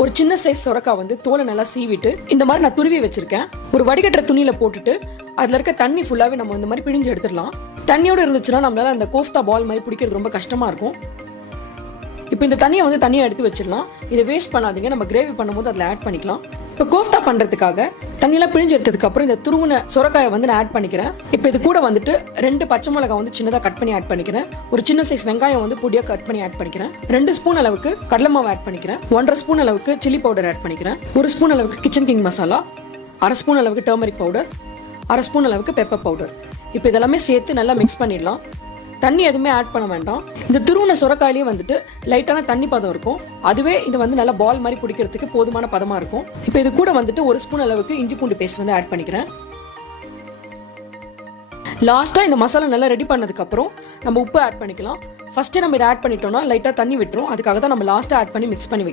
ஒரு சின்ன சைஸ் சொரக்காய் வந்து தோலை நல்லா சீவிட்டு இந்த மாதிரி நான் துருவி வச்சிருக்கேன். ஒரு வடிகட்டுற துணியில போட்டுட்டு அதுல இருக்க தண்ணி ஃபுல்லாவே நம்ம இந்த மாதிரி பிழிஞ்சு எடுத்துடலாம். தண்ணியோட இருந்துச்சுன்னா நம்மளால அந்த கோஃப்தா பால் மாதிரி பிடிக்கிறது ரொம்ப கஷ்டமா இருக்கும். இப்போ இந்த தண்ணியை வந்து தனியாக எடுத்து வச்சிடலாம். இதை வேஸ்ட் பண்ணாதீங்க, நம்ம கிரேவி பண்ணும்போது அதில் ஆட் பண்ணிக்கலாம். இப்போ கோஃப்தா பண்ணுறதுக்காக தண்ணியெல்லாம் பிழிஞ்சு எடுத்ததுக்கு அப்புறம் இந்த துருவுன சொரக்காயை வந்து நான் ஆட் பண்ணிக்கிறேன். இப்போ இது கூட வந்துட்டு 2 பச்சை மிளகாய் வந்து சின்னதாக கட் பண்ணி ஆட் பண்ணிக்கிறேன். ஒரு சின்ன சைஸ் வெங்காயம் வந்து பொடியாக கட் பண்ணி ஆட் பண்ணிக்கிறேன். 2 ஸ்பூன் அளவுக்கு கடலை மாவு ஆட் பண்ணிக்கிறேன். 1.5 ஸ்பூன் அளவுக்கு சில்லி பவுடர் ஆட் பண்ணிக்கிறேன். 1 ஸ்பூன் அளவுக்கு கிச்சன் கிங் மசாலா, 1/2 ஸ்பூன் அளவுக்கு டர்மரிக் பவுடர், 1/2 ஸ்பூன் அளவுக்கு பெப்பர் பவுடர். இப்போ இதெல்லாமே சேர்த்து நல்லா மிக்ஸ் பண்ணிடலாம். தண்ணி எதுவுமே ஆட் பண்ண வேண்டாம். இந்த துருவன சொரக்காயிலேயே வந்துட்டு லைட்டான தண்ணி பதம் இருக்கும். அதுவே இது வந்து நல்லா பால் மாதிரி பிடிக்கிறதுக்கு போதுமான பதமா இருக்கும். இப்போ இது கூட வந்துட்டு 1 ஸ்பூன் அளவுக்கு இஞ்சி பூண்டு பேஸ்ட் வந்து ஆட் பண்ணிக்கிறேன். லாஸ்டா இந்த மசாலா நல்லா ரெடி பண்ணதுக்கு அப்புறம் நம்ம உப்பு ஆட் பண்ணிக்கலாம். ஃபர்ஸ்டே நம்ம இதை ஆட் பண்ணிட்டோம்னா லைட்டா தண்ணி விட்டுரும். அதுக்காக தான் நம்ம லாஸ்டா ஆட் பண்ணி மிக்ஸ் பண்ணி